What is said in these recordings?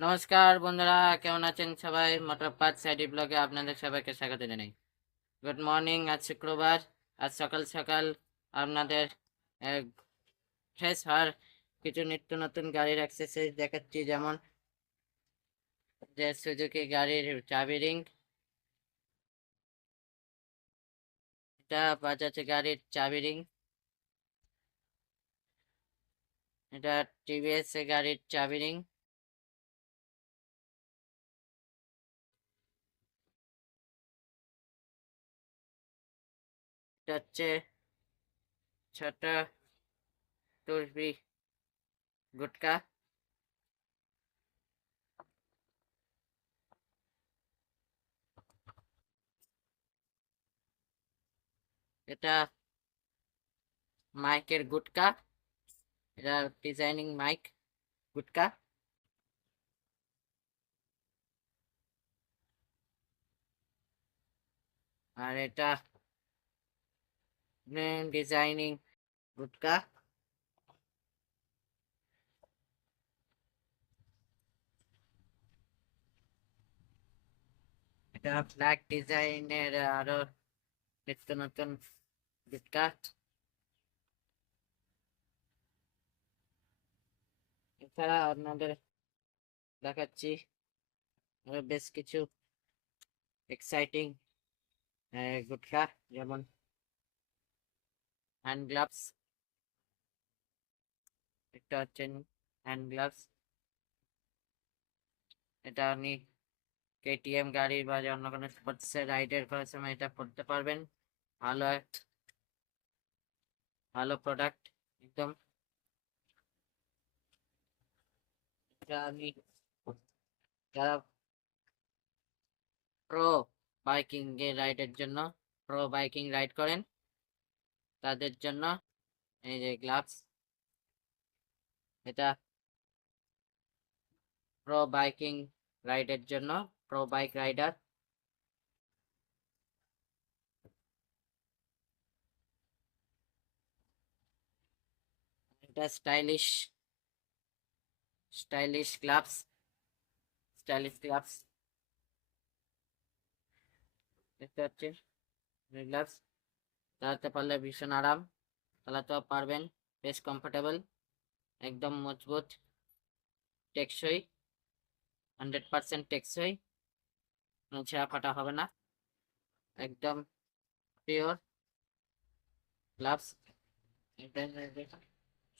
নমস্কার বন্ধুরা, কেমন আছেন সবাই? মোটর পার্ট সাইডি ব্লগে আপনাদের সবাইকে স্বাগত জানাই। গুড মর্নিং, আজ শুক্রবার, আজ সকাল সকাল আপনাদের ফ্রেশ হওয়ার কিছু নিত্য নতুন গাড়ির এক্সারসাইজ দেখাচ্ছি, যেমন যে সুজুকি গাড়ির চাবি রিং এটা বাজাজ গাড়ির চাবি রিং এটা টিভিএস গাড়ির চাবি রিং হচ্ছে ছোট তুরবি গুটকা। এটা মাইকের গুটকা। এটা ডিজাইনিং মাইক গুটকা। আর এটা ডিজাইনিং গুটকা এটা ব্ল্যাক ডিজাইনের আরও নিত্য নতুন গুটকা এছাড়া আপনাদের দেখাচ্ছি আরও বেশ কিছু এক্সাইটিং গুটকা যেমন হ্যান্ড গ্লাভস একটা হচ্ছে হ্যান্ড গ্লাভস এটা আপনি কেটিএম গাড়ির বা অন্য কোনো স্পোর্টসের রাইডের করার সময় এটা পড়তে পারবেন। ভালো ভালো প্রোডাক্ট একদম। এটা যারা প্রো বাইকিং এর রাইডের জন্য প্রো বাইকিং রাইড করেন। তাদের জন্য এই যে গ্লাভস এটা প্রো বাইকিং রাইডের জন্য প্রো বাইক রাইডার এটা stylish stylish gloves stylish gloves দেখতে পাচ্ছেন গ্লাভস চালাতে পারলে ভীষণ আরাম। চালাতেও পারবেন, বেশ কমফোর্টেবল একদম মজবুত, টেকসই হান্ড্রেড পার্সেন্ট টেকসই ছেঁড়া ফাটা হবে না, একদম পিওর গ্লাভস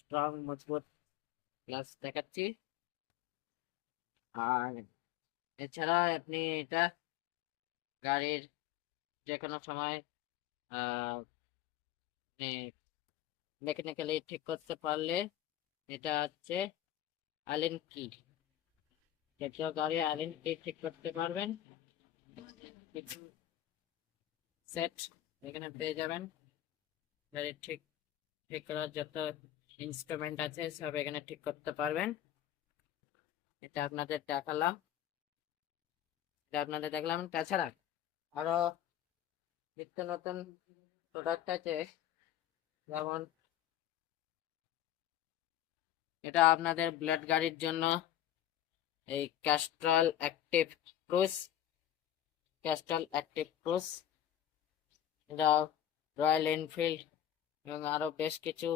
স্ট্রং মজবুত গ্লাভস দেখাচ্ছি। আর এছাড়া আপনি এটা গাড়ির যে কোনো সময় মেকানিক্যালি ঠিক করতে পারলে এটা হচ্ছে আলেন কি? গাড়ি আলেন কি ঠিক করতে পারবেন। কিছু সেট এখানে পেয়ে যাবেন। গাড়ি ঠিক ঠিক করার যত ইনস্ট্রুমেন্ট আছে সব এখানে ঠিক করতে পারবেন। এটা আপনাদের দেখালাম। এটা আপনাদের দেখলাম। তাছাড়া আরও নিত্য নতুন প্রোডাক্ট আছে। যেমন এটা আপনাদের ব্লাড গাড়ির জন্য। এই Castrol active cruise Castrol active cruise এটা রয়্যাল এনফিল্ড এবং আরও বেশ কিছু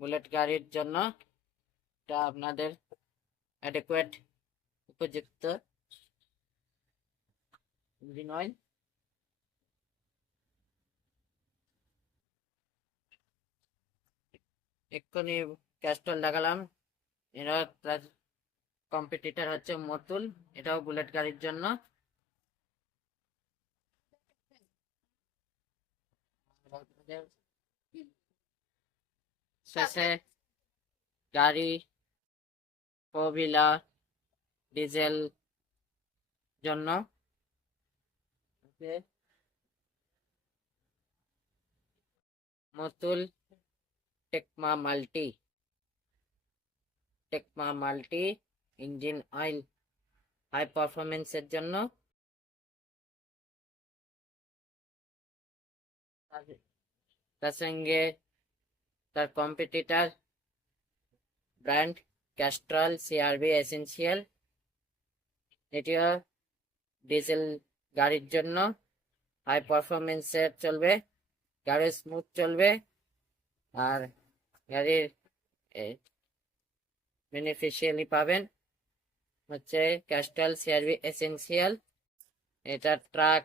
বুলেট গাড়ির জন্য এটা আপনাদের অ্যাডেকুয়েট উপযুক্ত। ইঞ্জিন অয়েল এক্ষুনি ক্যাস্টল দেখালাম এরা তার কম্পিটিটর হচ্ছে মতুল, এটাও বুলেট গাড়ির জন্য। শেষে গাড়ি ফোর হুইলার ডিজেল জন্য Motul Tekma multi Tekma multi engine oil high পারফরমেন্সের জন্য। তার- তার সঙ্গে তার competitor brand Castrol CRB essential এটিও ডিজেল গাড়ির জন্য। হাই পারফরমেন্সের চলবে গাড়ি স্মুথ চলবে। আর গাড়ির বেনিফিশিয়ালি পাবেন হচ্ছে ক্যাস্ট্রল সিআরবি এসেন্সিয়াল এটা ট্রাক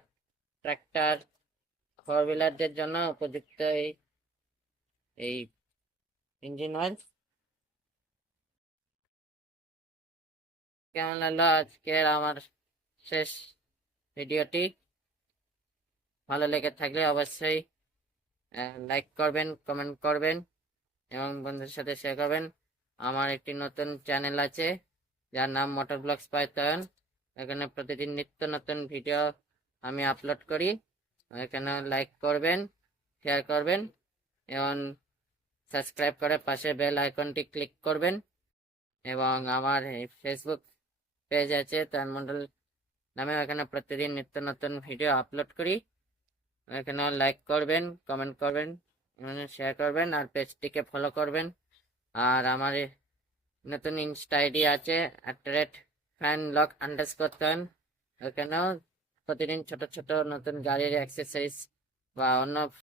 ট্রাক্টর ফোর হুইলারদের জন্য উপযুক্ত এই এই ইঞ্জিন অয়েল কেমন লাগল আজকের আমার শেষ ভিডিওটি? ভালো লেগে থাকলে অবশ্যই লাইক করবেন কমেন্ট করবেন। এবং বন্ধুদের সাথে শেয়ার করবেন। আমার একটি নতুন চ্যানেল আছে, যার নাম মোটর ব্লগস পাইথন এখানে প্রতিদিন নিত্য নতুন ভিডিও আমি আপলোড করি। এখানে লাইক করবেন শেয়ার করবেন এবং সাবস্ক্রাইব করে পাশে বেল আইকনটি ক্লিক করবেন। এবং আমার ফেসবুক পেজ আছে, তার মন্ডল নামে এখানে প্রতিদিন নিত্য নতুন ভিডিও আপলোড করি। এখানে লাইক করবেন কমেন্ট করবেন। শেয়ার করবেন আর পেজটিকে ফলো করবেন। আর আমার নতুন ইনস্টা আইডি আছে at rate fan lock underscore ওখানেও প্রতিদিন ছোট ছোট নতুন গাড়ির অ্যাক্সেসরিজ বা অন্য